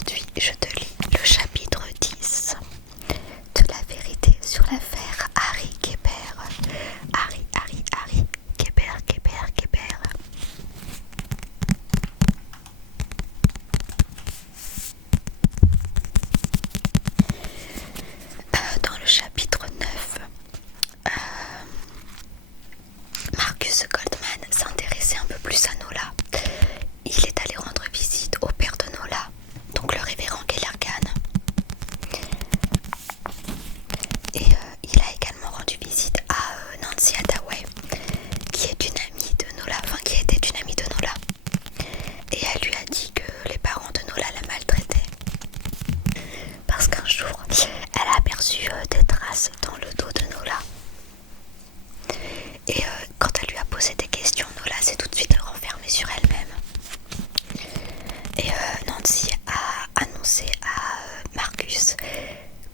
Aujourd'hui, je te lis le chapitre 10 de la vérité sur l'affaire Harry Kéber. Harry Kéber. Dans le chapitre 9, Marcus Goldman s'intéressait un peu plus à Nola. Il est allé rendre visite au père de Nola, donc le révérend Kellergan. Et il a également rendu visite à Nancy Hathaway, qui est une amie de Nola, qui était une amie de Nola. Et elle lui a dit que les parents de Nola la maltraitaient. Parce qu'un jour, elle a aperçu des traces dans le dos de Nola. Et quand elle lui a posé des questions, Nola s'est tout de suite renfermée sur elle-même. Et Nancy a annoncé à Marcus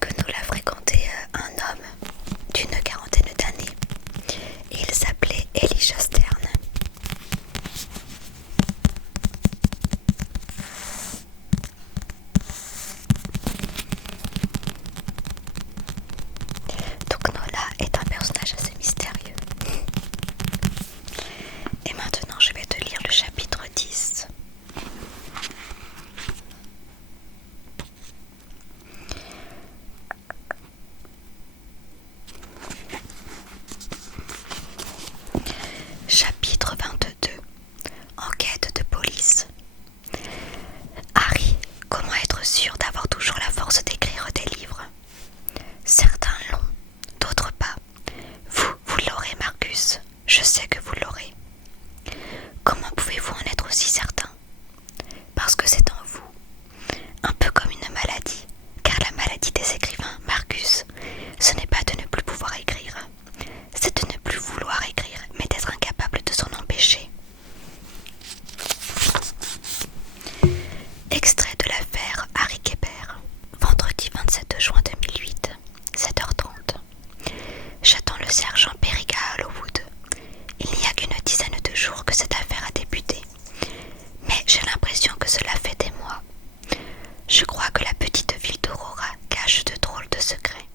que Nola fréquentait un homme d'une quarantaine d'années. Et il s'appelait Elisha Stern. Donc Nola est un personnage assez mystérieux. Et maintenant je vais te lire le chapitre 10. Chapitre 22. Enquête de police. Harry, comment être sûr d'avoir toujours la force d'écrire des livres? Certains l'ont, d'autres pas. Vous l'aurez, Marcus. Je sais que vous l'aurez. Comment pouvez-vous en être aussi certain? Parce que c'est en vous. Un peu comme une maladie. Car la maladie des écrivains, Marcus, ce n'est pas de ne plus pouvoir écrire. C'est de ne plus vouloir écrire, mais d'être incapable de s'en empêcher. Extrait de l'affaire Harry Kéber. Vendredi 27 juin 2008, 7h30. J'attends le sergent Periga à Hollywood. Il n'y a qu'une dizaine de jours que cette affaire a débuté. Mais j'ai l'impression que cela fait des mois. Je crois que la petite ville d'Aurora cache de drôles de secrets.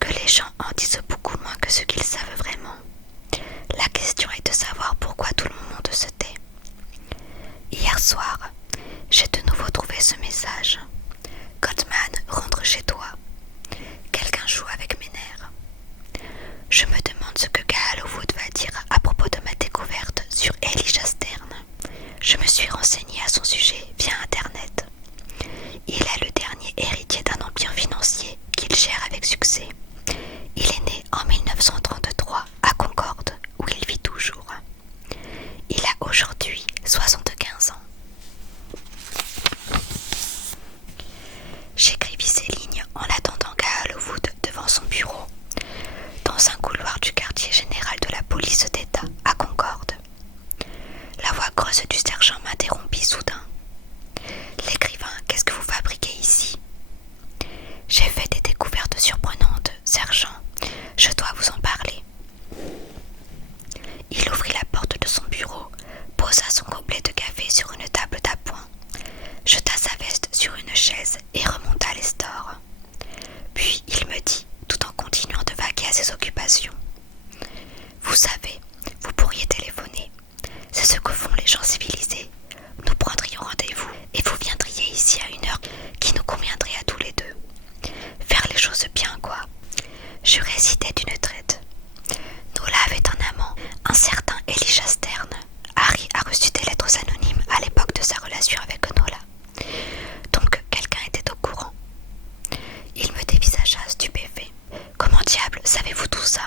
Que les gens en disent beaucoup moins que ce qu'ils savent vraiment. La question est de savoir pourquoi tout le monde se tait. Hier soir, j'ai de nouveau trouvé ce message. Gottman, rentre chez toi. Quelqu'un joue avec mes nerfs. Je me demande ce que Gal Wood va dire à propos de ma découverte sur Elisha Stern. Je me suis renseignée à son sujet via Internet. Il est le dernier héritier d'un empire financier qu'il gère avec succès. Il est né en 1933 à Concorde, où il vit toujours. Il a aujourd'hui 75 ans. J'écrivis ces lignes en attendant Gal Wood devant son bureau, dans un couloir du quartier général de la police d'État à Concorde. La voix grosse du sergent m'interrompit soudain. L'écrivain, qu'est-ce que vous fabriquez ici? J'ai fait des découvertes surprenantes, sergent. Je dois vous en parler. Il ouvrit la porte de son bureau, posa son gobelet de café sur une table d'appoint, jeta sa veste sur une chaise et remonta les stores. Puis il me dit, tout en continuant de vaquer à ses occupations. Vous savez, vous pourriez téléphoner. C'est ce que font les gens civilisés. Nous prendrions rendez-vous et vous viendriez ici à une heure qui nous conviendrait à tous les deux. Faire les choses bien, quoi. Je récitais d'une traite. Nola avait un amant, un certain Elisha Stern. Harry a reçu des lettres anonymes à l'époque de sa relation avec Nola. Donc quelqu'un était au courant. Il me dévisagea stupéfait. Comment diable savez-vous tout ça?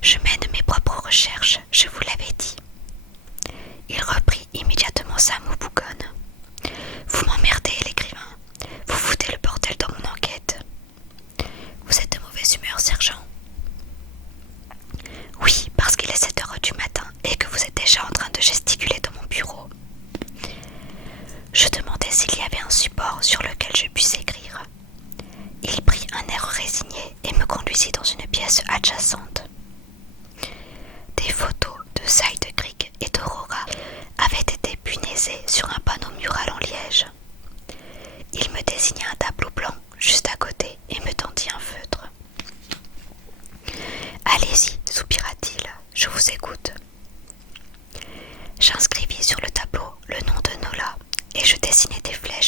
Je mène mes propres recherches, je vous l'avais dit. Il reprit immédiatement sa moue bougonne. Vous m'emmerdez, l'écrivain. Vous foutez le bordel dans mon enquête. Vous êtes de mauvaise humeur, sergent? Oui, parce qu'il est 7h du matin et que vous êtes déjà en train de gesticuler dans mon bureau. Je demandais s'il y avait un support sur lequel je puisse écrire. Il prit un air résigné et me conduisit dans une pièce adjacente. Des photos de Side Creek et d'Aurora avaient été punaisées sur un panneau mural en liège.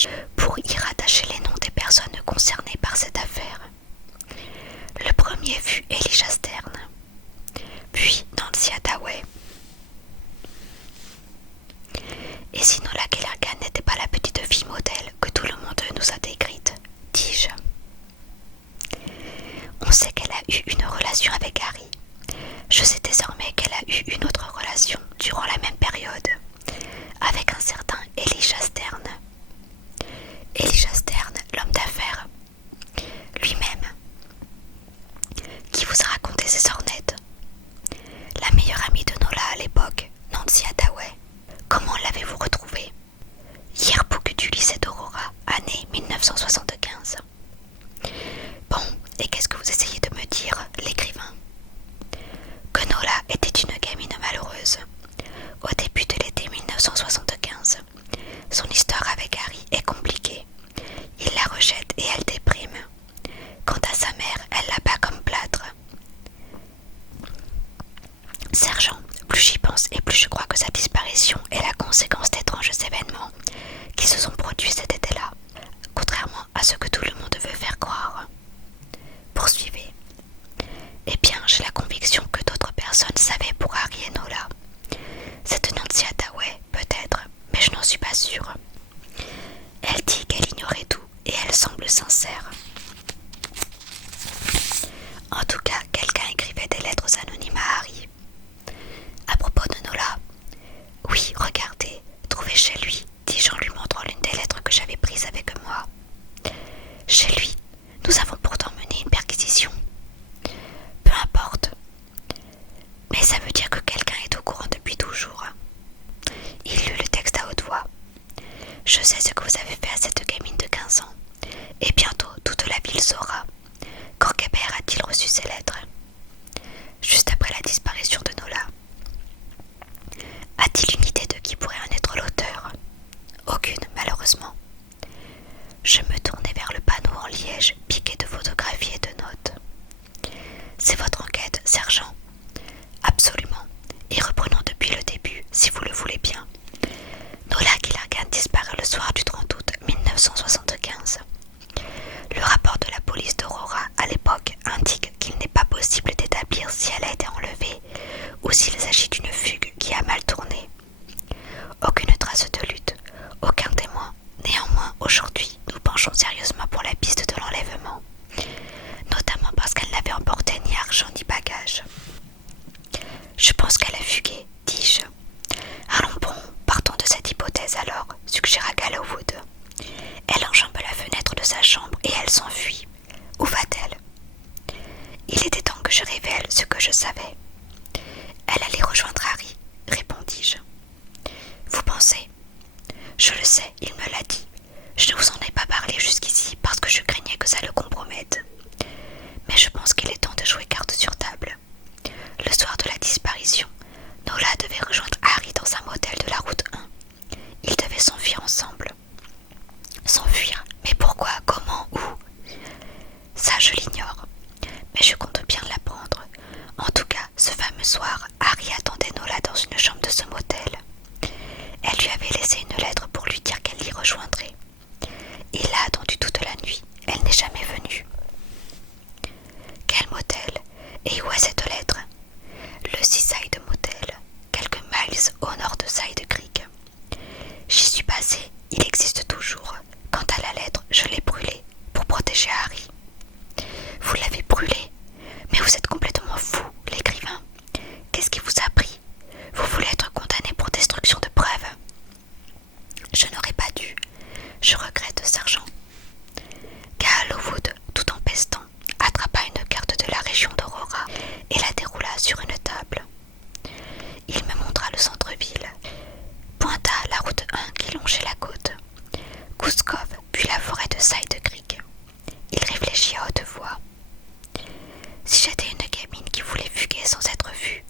recherches pour y rattacher les noms des personnes concernées par cette affaire. Le premier fut Elijah Stern, puis Nancy Hathaway. Et si Nola Kellergan n'était pas la petite fille modèle que tout le monde nous a décrite, dis-je. On sait qu'elle a eu une relation avec Harry. Je sais désormais qu'elle a eu une autre relation durant la même période, avec un certain Elijah Stern. Elijah Stern, l'homme d'affaires, lui-même, qui vous a raconté ses sornettes. La meilleure amie de Nola à l'époque, Nancy Hathaway. Comment l'avez-vous retrouvée? Yearbook du lycée d'Aurora, année 1975. Bon, et qu'est-ce que vous essayez de me dire, l'écrivain? Que Nola était une gamine malheureuse. Au début de l'été 1975, son histoire avec Harry est compliquée. Il la rejette et elle déprime. Quant à sa mère, elle la bat comme plâtre. Sergent, plus j'y pense et plus je crois que sa disparition est la conséquence d'étranges événements qui se sont produits cet été-là, contrairement à ce que tout le monde veut faire croire. Poursuivez. Eh bien, j'ai la conviction que d'autres personnes savaient pour Harry et Nola. Cette Nancy Hathaway, peut-être, mais je n'en suis pas sûre. Elle dit qu'elle ignorait tout et elle semble sincère. En tout cas, quelqu'un écrivait des lettres anonymes à Harry. À propos de Nola, oui, regardez, trouvez chez lui, dis-je en lui montrant l'une des lettres que j'avais prises avec moi. Chez lui, nous avons pourtant mené une perquisition. Peu importe. Mais ça veut dire que quelqu'un est au courant depuis toujours. Il lut le texte à haute voix. Je sais ce que vous avez fait à cette gamine de 15 ans. Et bientôt, toute la ville saura. Quand Kébert a-t-il reçu ces lettres? Juste après la disparition de Nola. A-t-il une idée de qui pourrait en être l'auteur? Aucune, malheureusement. Je me tournai vers le panneau en liège, piqué de photographies et de notes. C'est votre enquête, sergent? Absolument. Et reprenons depuis le début, si vous le voulez bien. Nola Kellergan disparaît le soir du 30 août 1975. Le rapport de la police d'Aurora à l'époque indique qu'il n'est pas possible d'établir si elle a été enlevée ou s'il s'agit d'une fugue qui a mal tourné. Aucune trace de lutte, aucun témoin. Néanmoins, aujourd'hui, nous penchons sérieusement pour la piste de l'enlèvement, notamment parce qu'elle n'avait emporté ni argent ni bagages. Je pense qu'elle a fugué, dis-je. Allons bon, partons de cette hypothèse alors, suggéra Gallowwood. Elle enjambe la fenêtre de sa chambre et elle s'enfuit. Où va-t-elle? Il était temps que je révèle ce que je savais. Elle allait rejoindre Harry, répondis-je. Vous pensez? Je le sais, il me l'a dit. Je ne vous en ai pas parlé jusqu'ici parce que je craignais que ça le compromette. Mais je pense qu'il est temps de jouer carte sur table. Le soir de la disparition, Nola devait rejoindre Harry dans un motel de la route 1. Ils devaient s'enfuir ensemble. S'enfuir? Mais pourquoi? Comment? Où? Ça, je l'ignore. Mais je compte bien l'apprendre. En tout cas, ce fameux soir, Harry attendait Nola dans une chambre de ce motel. Elle lui avait laissé une lettre pour lui dire qu'elle l'y rejoindrait. Il l'a attendue toute la nuit. Elle n'est jamais venue. Quel motel? Et où est cette lettre? Le Seaside Motel, quelques miles au nord de Side Creek. J'y suis passée, il existe toujours. Quant à la lettre, je l'ai brûlée pour protéger Harry. Vous l'avez brûlée? Mais vous êtes complètement fou, l'écrivain. Qu'est-ce qui vous a pris? Vous voulez être condamné pour destruction de preuves? Je n'aurais pas dû. Je regrette, sergent. Gallowwood, tout en pestant, attrapa une carte de la région d'Aurora et la déroula sur une table. Il me montra le centre-ville, pointa la route 1 qui longeait la côte, Kuskov, puis la forêt de Side Creek. Il réfléchit à haute voix. Si j'étais une gamine qui voulait fuguer sans être vue,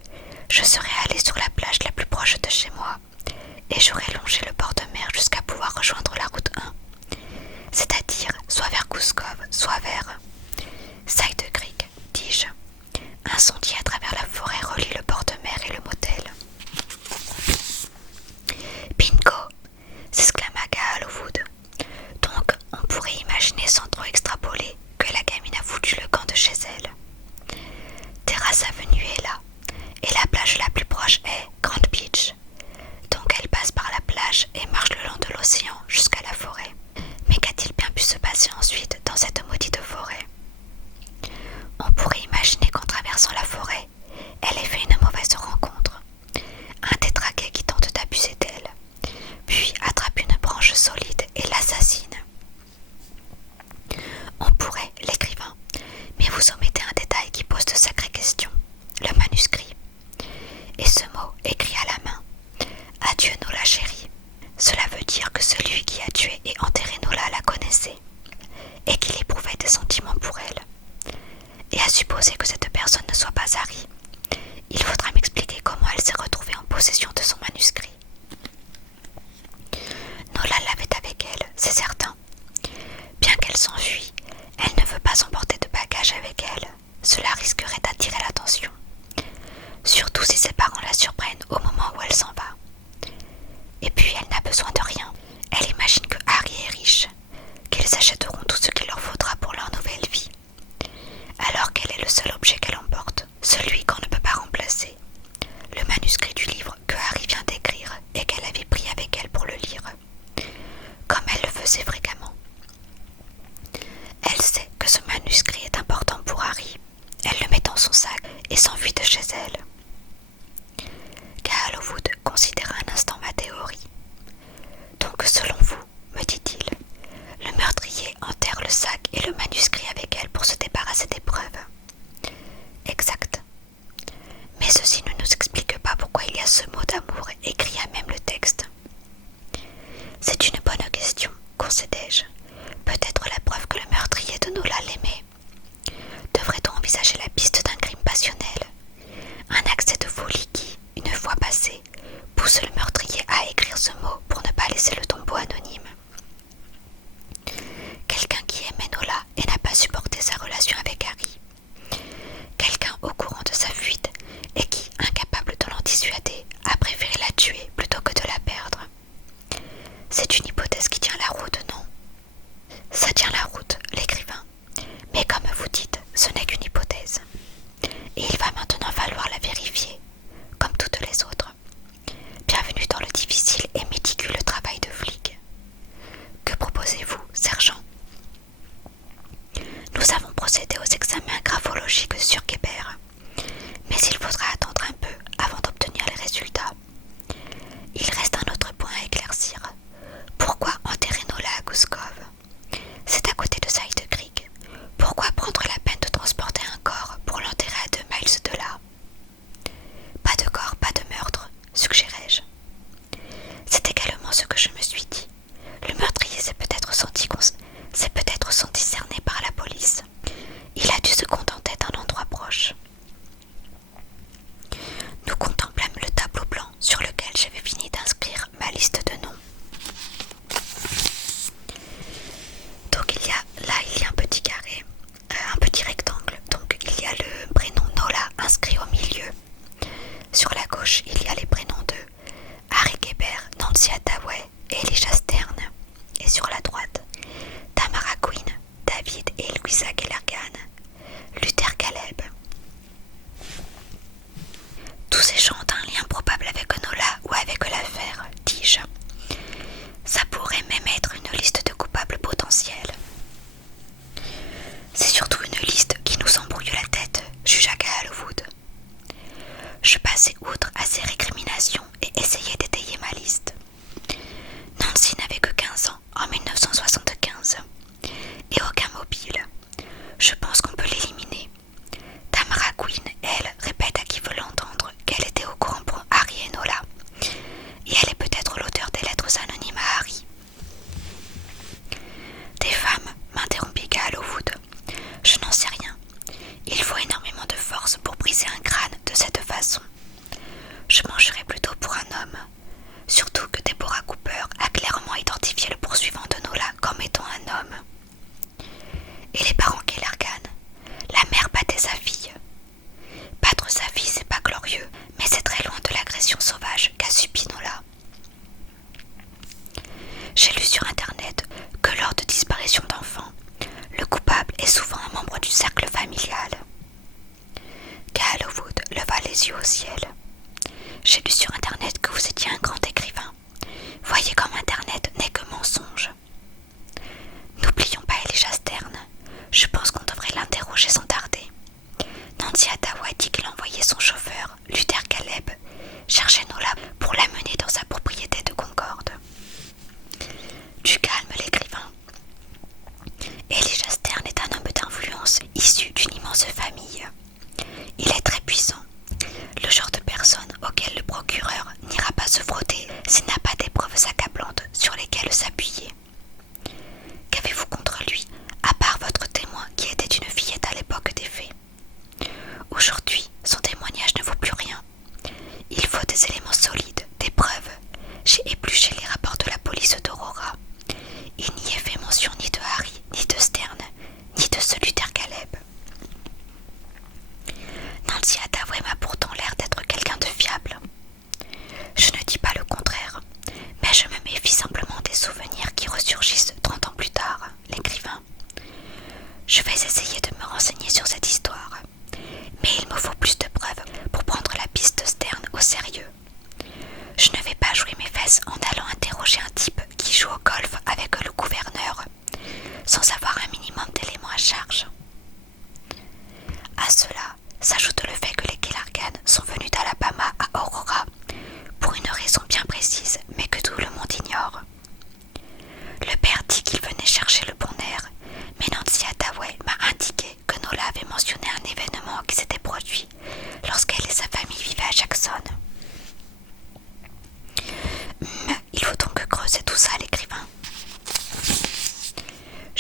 je serais allée sur la plage la plus proche de chez moi et j'aurais longé le bord de mer jusqu'à pouvoir rejoindre la route 1. elle s'enfuit, elle ne veut pas emporter de bagages avec elle. Cela risquerait d'attirer l'attention. Surtout si ses parents la surprennent au moment où elle s'en va. Et puis elle n'a besoin de rien. Elle imagine que Harry est riche, qu'ils achèteront tout ce qu'il leur faudra pour leur nouvelle vie. Alors quel est le seul objet qu'elle emporte, celui qu'on ne peut pas remplacer? Le manuscrit du livre que Harry vient d'écrire et qu'elle avait pris avec elle pour le lire, comme elle le faisait fréquemment. Elle sait que ce manuscrit est important pour Harry. Elle le met dans son sac et s'enfuit de chez elle. Cal Lovewood considéra un instant ma théorie. Donc selon vous, me dit-il, le meurtrier enterre le sac et le manuscrit avec elle pour se débarrasser des preuves. Exact. Mais ceci ne nous explique pas pourquoi il y a ce mot d'amour écrit à même le texte. C'est une bonne question, concédai-je. Peut-être la preuve que le meurtrier de Nola l'aimait. Devrait-on envisager la piste d'un crime passionnel? Un accès de folie qui, une fois passé, pousse le meurtrier à écrire ce mot pour ne pas laisser le tombeau anonyme. Quelqu'un qui aimait Nola et n'a pas supporté sa relation avec Harry. Quelqu'un au courant de sa fuite et qui, incapable de l'en dissuader, a préféré la tuer plutôt que de la perdre. C'est une hypothèse qui tient la route, non? Ça tient la route, l'écrivain. Mais comme vous dites, ce n'est qu'une hypothèse. Et il va maintenant falloir la vérifier, comme toutes les autres. Bienvenue dans le difficile et méticuleux travail de flic. Que proposez-vous, sergent? Nous avons procédé aux examens graphologiques sur Kébert, mais il faudra attendre un peu avant d'obtenir les résultats. Il reste un autre point à éclaircir. Pourquoi enterrer Nola à Guscove? C'est à côté de Side Creek. Pourquoi prendre la peine de transporter un corps pour l'enterrer à 2 miles de là? Pas de corps, pas de meurtre, suggérai-je. C'est également ce que je me suis dit. Le meurtrier s'est peut-être senti cerné par la police. Il a dû se contenter d'un endroit proche. Nous contemplâmes le tableau blanc sur lequel j'avais fini d'inscrire ma liste de noms. Donc il y a un petit carré, un petit rectangle. Donc il y a le prénom Nola inscrit au milieu. Sur la gauche, il y a les prénoms de Harry Kébert, Nancy Hathaway et Elisha Stern. Et sur la droite, Tamara Quinn, David et Louisa Kellergan, Luther Caleb. Tous ces gens ont un lien probable avec Nola ou avec l'affaire, dis-je. Ça pourrait même être une liste de coupables potentiels. C'est surtout une liste qui nous embrouille la tête, jugea Cal Lovewood. Je passai outre à ces récriminations et essayai d'étayer ma liste. Nancy n'avait que 15 ans en 1975 et aucun mobile. Je pense qu'on peut l'éliminer. Tamara Quinn, elle, répète à qui veut l'entendre qu'elle était au courant pour Harry et Nola. Et elle est peut-être l'auteur des lettres anonymes à Harry. Des femmes, m'interrompit Cal Lovewood. Je n'en sais rien. Il faut énormément de force pour briser un crâne de cette façon. Je pencherais plutôt pour un homme. Surtout que Deborah Cooper a clairement identifié le poursuivant de Nola comme étant un homme. Et les parents Kellergan, la mère battait sa fille. Battre sa fille, c'est pas glorieux, mais c'est très loin de l'agression sauvage qu'a subie Nola. J'ai lu sur internet que lors de disparitions d'enfants, le coupable est souvent un membre du cercle familial. Cal Lovewood leva les yeux au ciel. J'ai lu sur internet que vous étiez un grand écrivain. Voyez comme internet n'est que mensonge. N'oublions pas Elisha Stern. Je pense qu'on devrait l'interroger sans tarder. Nancy Hathaway dit qu'il envoyait son chauffeur, Luther Caleb, chercher Nola pour l'amener dans sa propriété de Concorde. Du calme, l'écrivain. Elisha Stern est un homme d'influence issu d'une immense famille. Il est très puissant. Le genre de personne auquel le procureur n'ira pas se frotter s'il n'a pas des preuves accablantes sur lesquelles s'appuyer. Qu'avez-vous contre lui, à part votre témoin qui était une fillette à l'époque des faits? Aujourd'hui, son témoignage ne vaut plus rien. Il faut des éléments solides, des preuves. J'ai épluché les rapports de la police d'Aurora. Il n'y est fait mention ni de Harry, ni de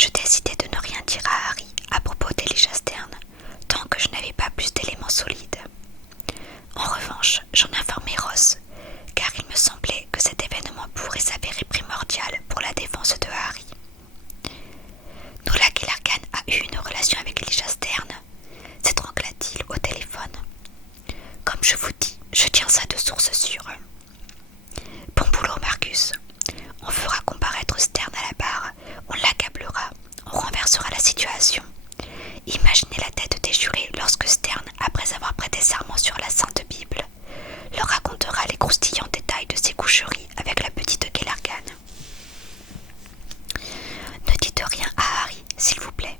je décidai de ne rien dire à Harry à propos d'Elijah Stern, tant que je n'avais pas plus d'éléments solides. En revanche, j'en informai Ross, car il me semblait que cet événement pourrait s'avérer primordial pour la défense de Harry. Nola Gillargan a eu une relation avec Elijah Stern, s'étrangla-t-il au téléphone. Comme je vous dis, je tiens ça de source sûre. Bon boulot, Marcus. On fera comparaître Stern à la barre, on l'accablera, on renversera la situation. Imaginez la tête des jurés lorsque Stern, après avoir prêté serment sur la Sainte Bible, leur racontera les croustillants détails de ses coucheries avec la petite Gillargan. Ne dites rien à Harry, s'il vous plaît,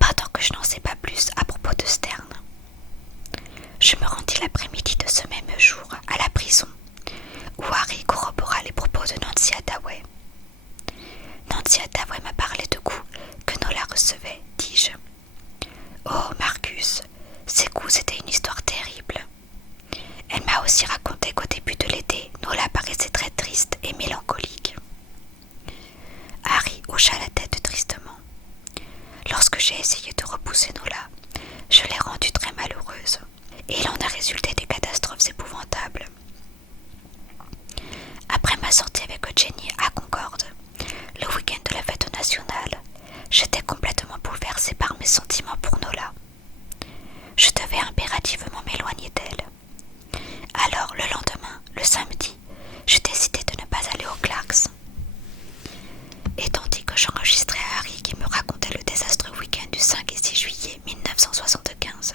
pas tant que je n'en sais pas plus à propos de Stern. Je me rendis l'après-midi de ce même jour à la prison, où Harry corrobora les propos de Nancy Hathaway. Nancy Hathaway m'a parlé de coups que Nola recevait, dis-je. Oh, Marcus, ces coups c'était une histoire terrible. Elle m'a aussi raconté qu'au début de l'été, Nola paraissait très triste et mélancolique. Harry hocha la tête tristement. Lorsque j'ai essayé de repousser Nola, je l'ai rendue très malheureuse, et il en a résulté des catastrophes épouvantables. Après ma sortie avec Jenny à Concorde, le week-end de la fête nationale, j'étais complètement bouleversée par mes sentiments pour Nola. Je devais impérativement m'éloigner d'elle. Alors, le lendemain, le samedi, je décidai de ne pas aller au Clarks. Et tandis que j'enregistrais Harry qui me racontait le désastreux week-end du 5 et 6 juillet 1975,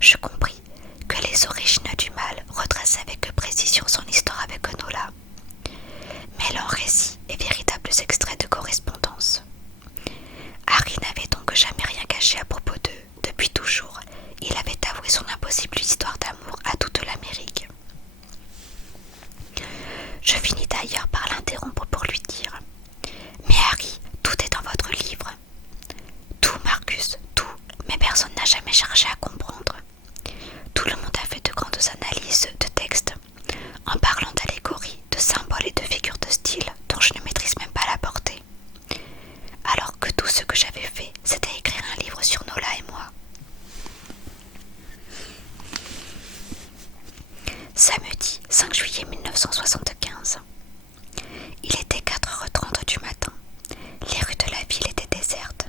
je compris que les origines du mal retraçaient avec précision son histoire avec Nola, mêlant récits et véritables extraits de correspondance. Harry n'avait donc jamais rien caché à propos d'eux. Depuis toujours, il avait avoué son impossible histoire d'amour à toute l'Amérique. Je finis d'ailleurs par l'interrompre pour lui dire « Mais Harry, tout est dans votre livre. » « Tout, Marcus, tout, mais personne n'a jamais cherché à comprendre. Tout le monde a fait de grandes analyses de textes, en parlant d'allégories, de symboles et de figures de style dont je ne maîtrise même pas la portée. Alors que tout ce que j'avais fait, c'était écrire un livre sur Nola et moi. » Samedi 5 juillet 1975. Il était 4h30 du matin. Les rues de la ville étaient désertes.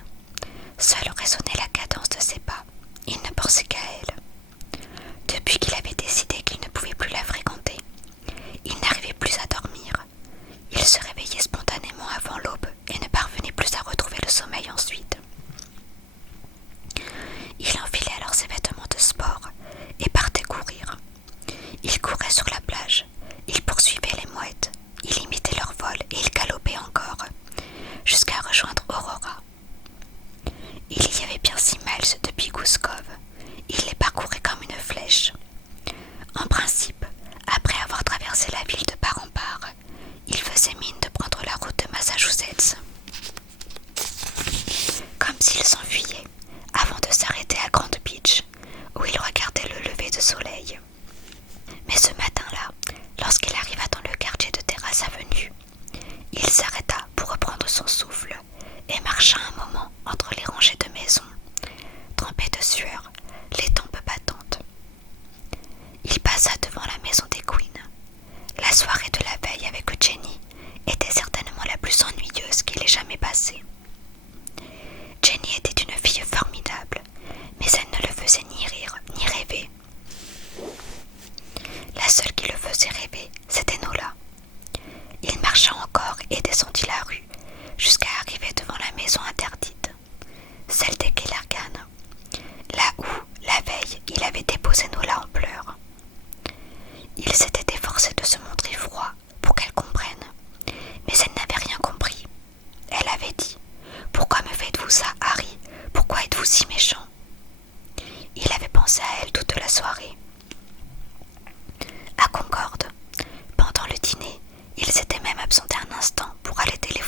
Seule résonnait la cadence de ses pas. Il ne pensait qu'à elle. Depuis qu'il avait décidé qu'il ne pouvait plus la fréquenter, il n'arrivait plus à dormir. Il se réveillait spontanément avant l'aube et ne parvenait plus à retrouver le sommeil ensuite. Il enfilait alors ses vêtements de sport et partait courir. Il courait sur la plage, il poursuivait les mouettes, il imitait leur vol et il galopait encore, jusqu'à rejoindre Aurora. Il y avait bien 6 miles depuis Goose Cove. Il les parcourait comme une flèche. En principe, après avoir traversé la ville de part en part, il faisait mine de prendre la route de Massachusetts, comme s'il s'enfuyait, avant de s'arrêter à Grand Beach, où il regardait le lever de soleil. Mais ce matin-là, lorsqu'il arriva dans le quartier de Terrace Avenue, il s'arrêta pour reprendre son souffle et marcha un moment entre les rangées de maisons, trempé de sueur, les tempes battantes. Il passa devant la maison des Queen. La soirée de la veille avec Jenny était certainement la plus ennuyeuse qu'il ait jamais passée. Jenny était une fille formidable, mais elle ne le faisait ni rire ni rêver. La seule qui le faisait rêver, c'était Nola. Il marcha encore et descendit la rue, jusqu'à arriver devant la maison interdite, celle des Gillargan, là où, la veille, il avait déposé Nola en pleurs. Il s'était efforcé de se montrer froid pour qu'elle comprenne, mais elle n'avait rien compris. Elle avait dit « Pourquoi me faites-vous ça, Harry? Pourquoi êtes-vous si méchant ?» Il avait pensé à elle toute la soirée. À Concorde, pendant le dîner, il s'était même absenté un instant pour aller téléphoner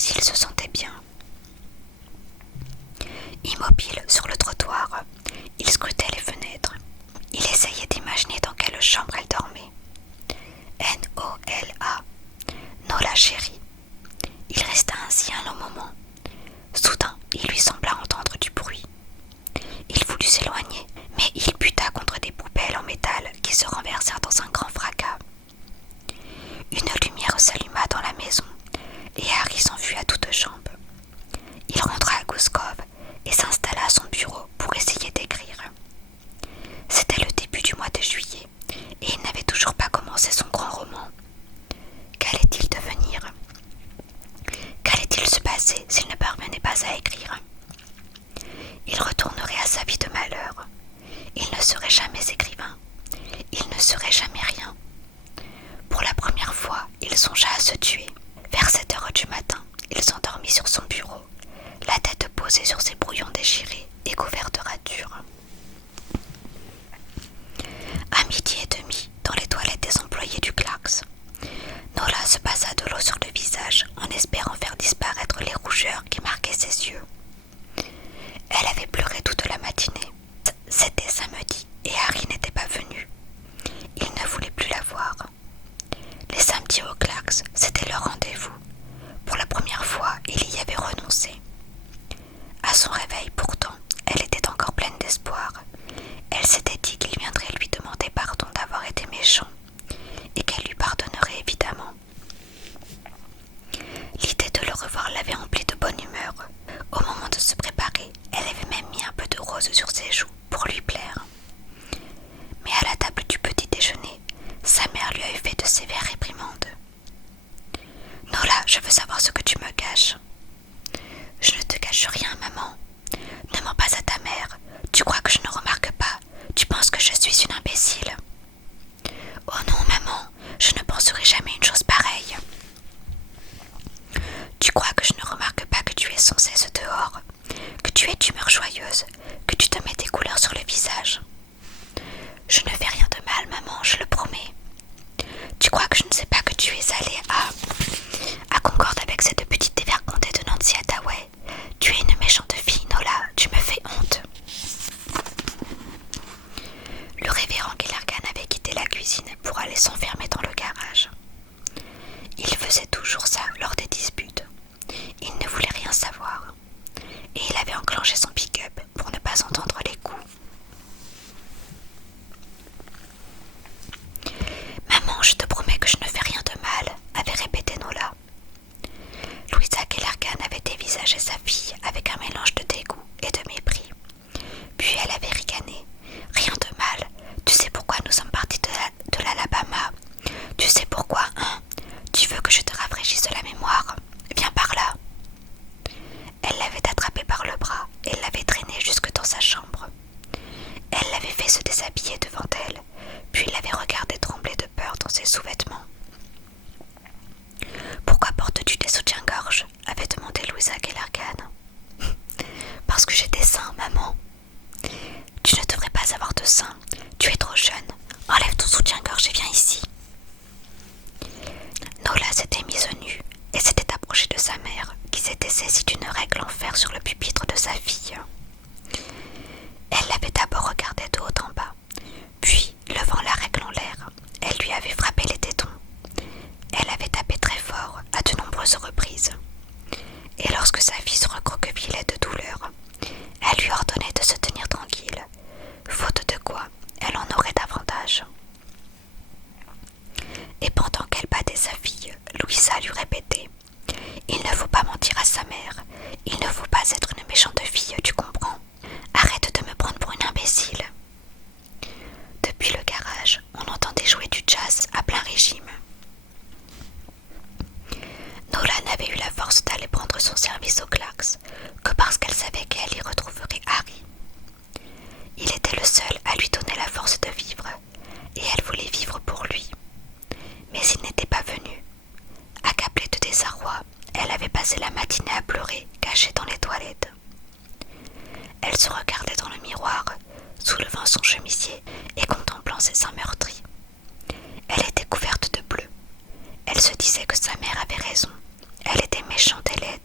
s'il se sentait bien. Immobile sur le trottoir, il scrutait les fenêtres. Il essayait d'imaginer dans quelle chambre elle dormait. N-O-L-A, Nola chérie. Il resta ainsi un long moment. Soudain, il lui sembla entendre du bruit. Il voulut s'éloigner, mais il buta contre des poubelles en métal qui se renversèrent dans un grand fracas. Une lumière s'alluma dans la maison et Harry s'enfuit à toutes jambes. Il rentra à Gouskov et s'installa à son bureau pour essayer d'écrire. C'était le début du mois de juillet et il n'avait toujours pas commencé son grand roman. Qu'allait-il devenir ? Qu'allait-il se passer s'il ne parvenait pas à écrire ? Il retournerait à sa vie de malheur. Il ne serait jamais écrivain. Il ne serait jamais rien. Pour la première fois, il songea à se tuer. Vers 7 heures du matin, il s'endormit sur son bureau, la tête posée sur ses brouillons déchirés et couverts de ratures. À midi et demi, dans les toilettes des employés du Clarks, Nola se passa de l'eau sur le visage en espérant faire disparaître les rougeurs qui marquaient ses yeux. Elle avait pleuré toute la matinée. C'était samedi et Harry n'était pas venu. Il ne voulait plus la voir. Les samedis au Clarks, c'était leur rendez-vous. Pour la première fois, il y avait renoncé. À son réveil, pourtant, elle était encore pleine d'espoir. Elle s'était dit qu'il viendrait lui demander pardon d'avoir été méchant et qu'elle lui pardonnerait évidemment. L'idée de le revoir l'avait emplie de bonne humeur. Au moment de se préparer, elle avait même mis un peu de rose sur ses joues pour lui plaire. Mais à la table du petit déjeuner, sa mère lui avait fait de sévères réprimandes. « Nola, je veux savoir ce que tu me caches. »« Je ne te cache rien, maman. Ne mens pas à ta mère. Tu crois que je ne remarque pas. Tu penses que je suis une imbécile. »« Oh non, maman, je ne penserai jamais une chose pareille. »« Tu crois que je ne remarque pas que tu es sans cesse dehors, que tu es d'humeur joyeuse, que tu te mets des couleurs sur le visage. »« Je ne fais rien de mal, maman, je le promets. Tu crois que je ne sais pas que tu es allée à Concorde avec cette petite dévergondée de Nancy Hathaway. Tu es une méchante fille, Nola, tu me fais honte. » Le révérend Kellergan avait quitté la cuisine pour aller s'enfermer dans le garage. Il faisait toujours ça lors des disputes. Il ne voulait rien savoir. Et il avait enclenché son pick-up pour ne pas entendre les coups. « Maman, je te promets que je ne fais rien de mal, » avait répété Nola. Louisa Kellergan avait dévisagé sa fille avec un mélange de dégoût et de mépris. Puis elle avait ricané. « Rien de mal. Tu sais pourquoi nous sommes partis de l'Alabama. Tu sais pourquoi, hein? Tu veux que je te rafraîchisse la mémoire? Viens par là. » Elle l'avait attrapé par le bras et l'avait traîné jusque dans sa chambre. Elle l'avait fait se déshabiller devant elle, puis l'avait regardé trembler de peur dans ses sous-vêtements. « Pourquoi portes-tu des soutiens-gorge » avait demandé Louisa Kellergan. « Parce que j'ai des seins, maman. »« Tu ne devrais pas avoir de seins, tu es trop jeune. Enlève ton soutien-gorge et viens ici. » Nola s'était mise nue et s'était approchée de sa mère, qui s'était saisie d'une règle en fer sur le pupitre de sa fille. Elle l'avait d'abord regardée de haut en bas, puis, levant la règle en l'air, elle lui avait frappé les tétons. Elle avait tapé très fort, à de nombreuses reprises. Et lorsque sa fille se recroquevillait de douleur, elle lui ordonnait de se tenir tranquille, faute de quoi elle en aurait davantage. Et pendant qu'elle battait sa fille, Louisa lui répétait « Il ne faut pas mentir à sa mère, il ne faut pas être une méchante fille, tu comprends? Arrête de me prendre pour une imbécile. » Depuis le garage, on entendait jouer du jazz à plein régime. Nola n'avait eu la force d'aller prendre son service au Clarks que parce qu'elle savait qu'elle y retrouverait Harry. Il était le seul à lui donner la force de vivre, et elle voulait vivre pour lui. Mais il n'était pas venu. Accablée de désarroi, elle avait passé la matinée à pleurer, cachée dans les toilettes. Elle se regardait dans le miroir, soulevant son chemisier et contemplant ses seins meurtris. Elle était couverte de bleu. Elle se disait que sa mère avait raison. Elle était méchante et laide.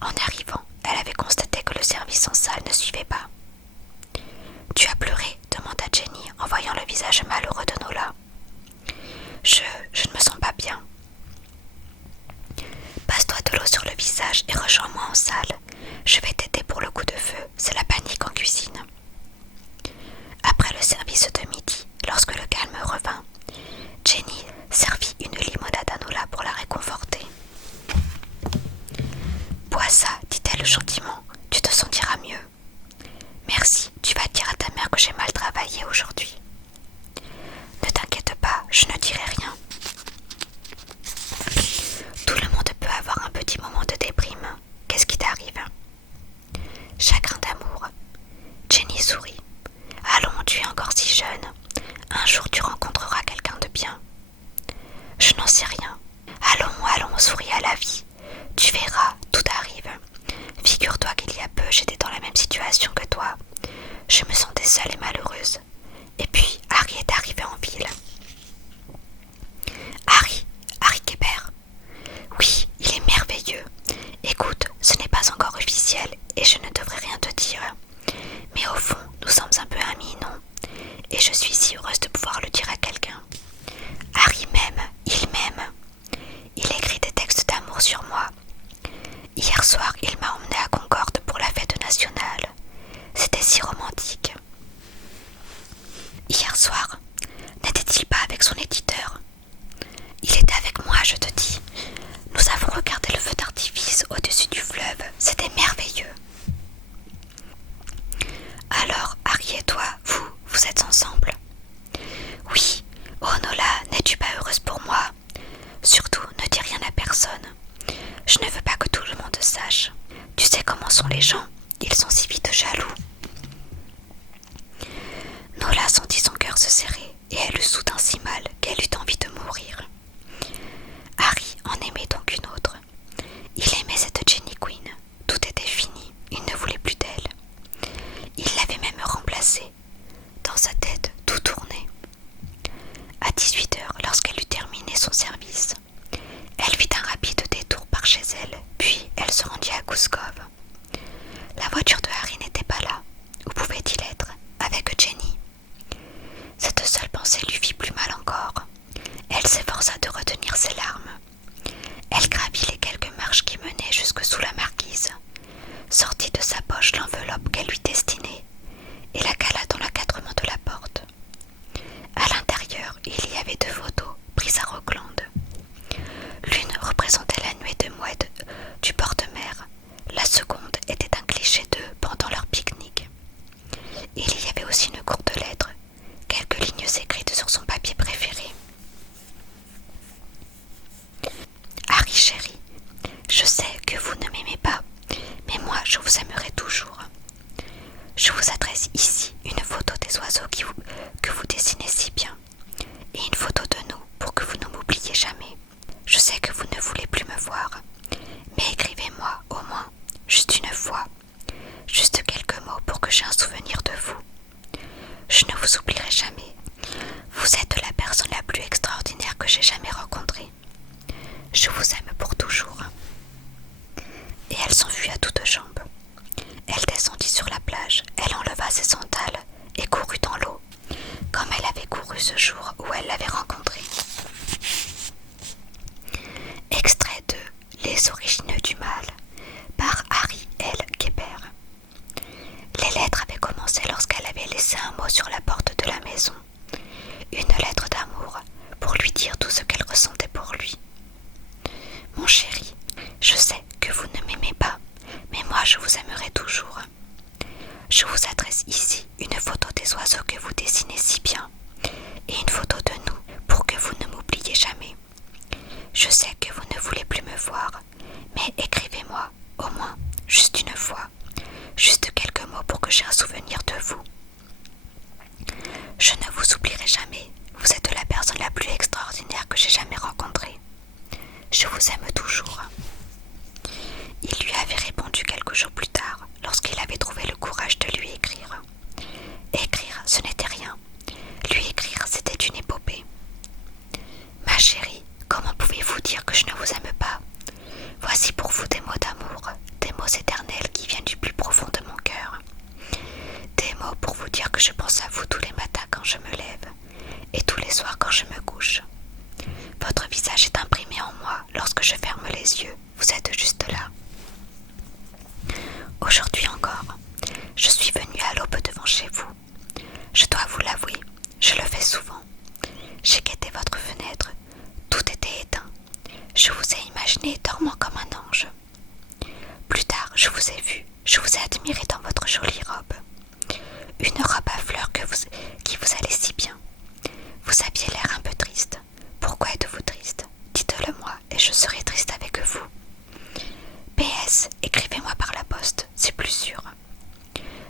En arrivant, elle avait constaté que le service en salle ne suivait pas. « Tu as pleuré ?» demanda Jenny en voyant le visage malheureux de Nola. Je ne me sens pas bien. » Passe-toi de l'eau sur le visage et rejoins-moi en salle. Je vais t'aider pour le coup de feu, c'est la panique en cuisine. Après le service de midi, lorsque le calme revint, Jenny servit une limonade à Nola pour la réconforter. « Bois ça, dit-elle gentiment, tu te sentiras mieux. Merci, tu vas dire à ta mère que j'ai mal travaillé aujourd'hui. Ne t'inquiète pas, je ne dirai rien. Tout le monde peut avoir un petit moment de déprime. Qu'est-ce qui t'arrive ? Chagrin d'amour. Jenny sourit. Allons, tu es encore si jeune. Un jour tu rencontreras quelqu'un de bien. Je n'en sais rien. Allons, souris à la vie. Tu verras, tout arrive. Figure-toi qu'il y a peu, j'étais dans la même situation que toi. Je me sentais seule et malheureuse. Et puis, Harry est arrivé en ville. Harry Kéber. Oui, il est merveilleux. Écoute, ce n'est pas encore officiel et je ne devrais rien te dire. Mais au fond, nous sommes un peu amis, non ? Et je suis si heureuse de pouvoir le dire à quelqu'un. Harry m'aime, il m'aime. Il écrit des textes d'amour sur moi. Hier soir, il m'a emmenée à Concorde pour la fête nationale. C'était si romantique. Hier soir, n'était-il pas avec son éditeur ? Il était avec moi, je te dis. Nous avons regardé le feu d'artifice au-dessus du fleuve. C'était merveilleux. Alors, Harry et toi, vous êtes ensemble ? Oui. Oh Nola, n'es-tu pas heureuse pour moi ? Surtout, ne dis rien à personne. Je ne veux pas que tout le monde sache. Tu sais comment sont les gens, ils sont si vite jaloux. Nola sentit son cœur se serrer et elle eut soudain si mal qu'elle eut envie de mourir. Harry en aimait donc une autre. Il aimait cette Jenny Quinn. Tout était fini, il ne voulait plus d'elle. Il l'avait même remplacée. Dans sa tête, tout tournait. À 18h, lorsqu'elle eut terminé son service, elle fit un rapide détour par chez elle, puis elle se rendit à Gouskov. La voiture de Harry n'était pas là. Où pouvait-il être ? Avec Jenny. Cette seule pensée lui fit plus mal encore. Elle s'efforça de retenir ses larmes. Elle gravit les quelques marches qui menaient jusque sous la marquise, sortit de sa poche l'enveloppe qu'elle lui destinait et la cala dans l'encadrement de la porte. À l'intérieur, il y avait 2 photos prises à Rockland. L'une représentait la nuée de mouettes du porte-mer. La seconde était un cliché d'eux pendant leur pique-nique. Il y avait aussi une courte lettre, quelques lignes écrites sur son papier préféré. Harry chéri, je sais que vous ne m'aimez pas, mais moi je vous aimerai toujours. Je vous adresse ici une photo des oiseaux que vous dessinez si bien, et une photo de nous pour que vous ne m'oubliez jamais. Je sais que vous ne voulez plus me voir, mais écrivez-moi au moins, juste une fois, juste quelques mots pour que j'aie un souvenir de vous. Je ne vous oublierai jamais. Vous êtes la personne la plus extraordinaire que j'ai jamais rencontrée. Je vous aime pour toujours. Et elle s'enfuit à toutes jambes. Elle descendit sur la plage, elle enleva ses sandales et courut dans l'eau, comme elle avait couru ce jour où elle l'avait rencontré. Extrait de Les origineux du mal par Harry L. Kéber. Les lettres avaient commencé lorsqu'elle avait laissé un mot sur la porte de la maison. Une lettre d'amour pour lui dire tout ce qu'elle ressentait pour lui. Mon chéri, je sais que vous ne m'aimez pas, mais moi je vous aimerai toujours. Je vous adresse ici une photo des oiseaux que vous dessinez si bien et une photo de nous pour que vous ne m'oubliez jamais. Je sais que vous ne voulez plus me voir, mais écrivez-moi, au moins, juste une fois, juste quelques mots pour que j'aie un souvenir de vous. je vous ai vu, je vous ai admiré dans votre jolie robe. Une robe à fleurs qui vous allait si bien. Vous aviez l'air un peu triste. Pourquoi êtes-vous triste? Dites-le moi et je serai triste avec vous. PS, écrivez-moi par la poste, c'est plus sûr.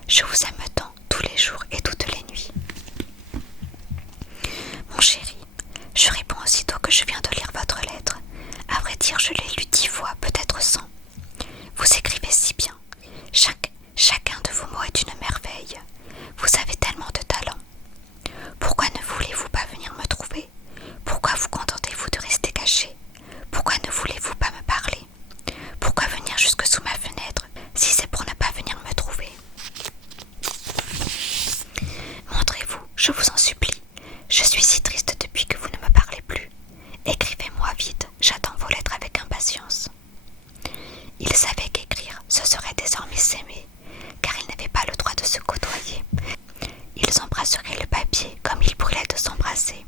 Je vous aime tant, tous les jours et toutes les nuits. Mon chéri, je réponds aussitôt que je viens de lire votre lettre. À vrai dire, je l'ai lue 10 fois, peut-être 100. Vous écrivez si bien. Chacun de vos mots est une merveille. Vous avez tellement de talent. Pourquoi ne voulez-vous pas venir me trouver? Pourquoi vous contentez-vous de rester caché? Pourquoi ne voulez-vous pas me parler? Pourquoi venir jusque sous ma fenêtre si c'est pour ne pas venir me trouver? Montrez-vous, je vous en supplie. Je suis si triste depuis que vous ne me parlez plus. Écrivez-moi vite, j'attends vos lettres avec impatience. Il savait qu'écrire, ce serait désormais s'aimer, car ils n'avaient pas le droit de se côtoyer. Ils embrasseraient le papier comme ils brûlaient de s'embrasser.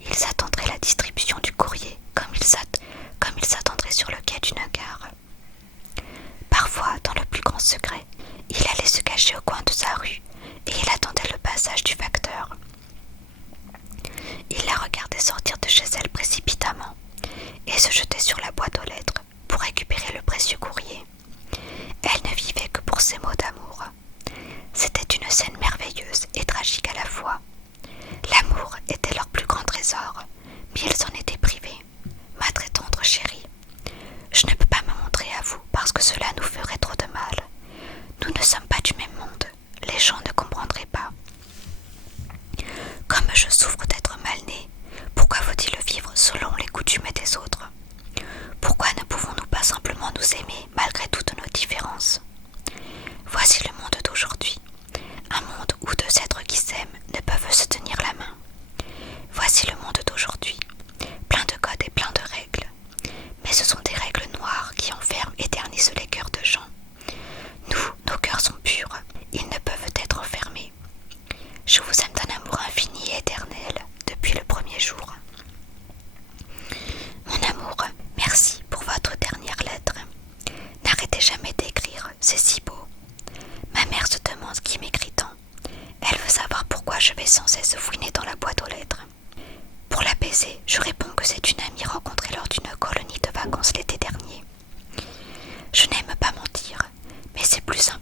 Ils attendraient la distribution du courrier comme ils s'attendraient sur le quai d'une gare. Parfois, dans le plus grand secret, il allait se cacher au coin de sa rue et il attendait le passage du facteur. Il la regardait sortir de chez elle précipitamment et se jeter sur la boîte aux lettres pour récupérer le précieux courrier. Elle ne vivait que pour ses mots d'amour. C'était une scène merveilleuse et tragique à la fois. L'amour était leur plus grand trésor, mais ils en étaient privés. Ma très tendre chérie, je ne peux pas me montrer à vous parce que cela nous ferait trop de mal. Nous ne sommes pas du même monde, les gens ne comprendraient pas. Comme je souffre d'être mal née, pourquoi faut-il vivre selon les coutumes des autres? Pourquoi ne pouvons-nous pas simplement nous aimer malgré toutes nos différences? Voici le monde d'aujourd'hui, un monde où deux êtres qui s'aiment ne peuvent se tenir la main. Voici le monde d'aujourd'hui, plein de codes et plein de règles. Mais ce sont des règles noires qui enferment et ternissent les cœurs de gens. Nous, nos cœurs sont purs, ils ne peuvent être enfermés. Je vous aime d'un amour infini et éternel depuis le premier jour. Mon amour, merci pour votre dernière lettre. N'arrêtez jamais d'écrire, c'est si beau. Ma mère se demande qui m'écrit tant. Elle veut savoir pourquoi je vais sans cesse fouiner dans la boîte aux lettres. Pour l'apaiser, je réponds que c'est une amie rencontrée lors d'une colonie de vacances l'été dernier. Je n'aime pas mentir, mais c'est plus simple